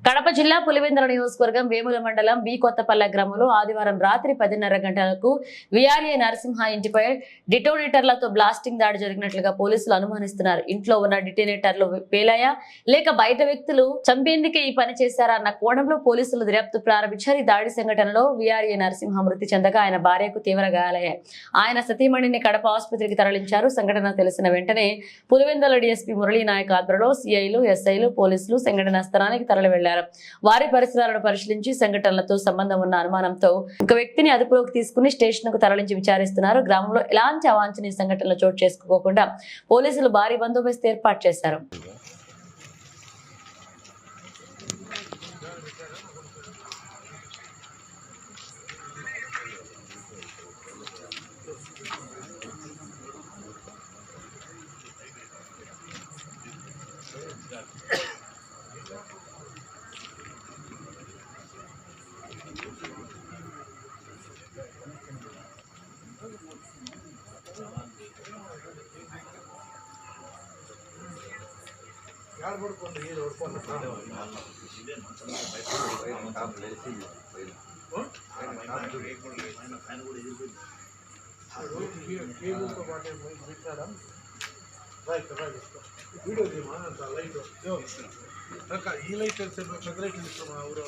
కడప జిల్లా పులివెందుల నియోజకవర్గం వేముల మండలం బి కొత్తపల్లె గ్రామంలో ఆదివారం రాత్రి పదిన్నర గంటలకు విఆర్ఏ నరసింహ ఇంటిపై డిటోనేటర్లతో బ్లాస్టింగ్ దాడి జరిగినట్లుగా పోలీసులు అనుమానిస్తున్నారు. ఇంట్లో ఉన్న డిటోనేటర్లు పేలాయా లేక బయట వ్యక్తులు చంపేందుకే ఈ పని చేశారా అన్న కోణంలో పోలీసులు దర్యాప్తు ప్రారంభించారు. ఈ దాడి సంఘటనలో విఆర్ఏ నరసింహ మృతి చెందగా ఆయన భార్యకు తీవ్ర గాయాలయ్యాయి ఆయన సతీమణిని కడప ఆసుపత్రికి తరలించారు. సంఘటన తెలిసిన వెంటనే పులివెందుల డీఎస్పీ మురళీ నాయక్ ఆధ్వర్యంలో సిఐలు ఎస్ఐలు పోలీసులు సంఘటనా స్థలానికి తరలి వెళ్ళారు వారి పరిసరాలను పరిశీలించి సంఘటనలతో సంబంధం ఉన్న అనుమానంతో ఒక వ్యక్తిని అదుపులోకి తీసుకుని స్టేషన్కు తరలించి విచారిస్తున్నారు. గ్రామంలో ఎలాంటి అవాంఛనీయ సంఘటనలు చోటు చేసుకోకుండా పోలీసులు భారీ బందోబస్తు ఏర్పాటు చేశారు. వీడియో తీయమా అంత లైట్ ఈ లైట్ పెద్ద లైట్ ఇస్తామా ఊరు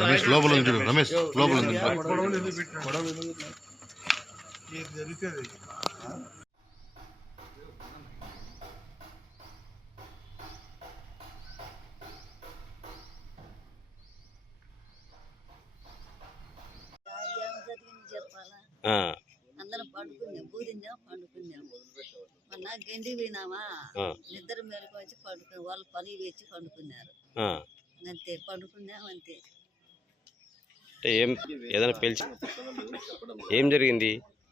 రమేష్ లోపల రమేష్ లోపల ఇది జరిగితే అందరం పండుకున్నాం బూదిందాం పండుకున్నాం. మొన్న గండి పోయినామా నిద్ర మేరకు వచ్చి పండుకున్నాం వాళ్ళు పని వేసి పండుకున్నారు. అంతే పండుకున్నాం అంతే. ఏం ఏదైనా పేల్చి ఏం జరిగింది?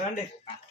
రండి.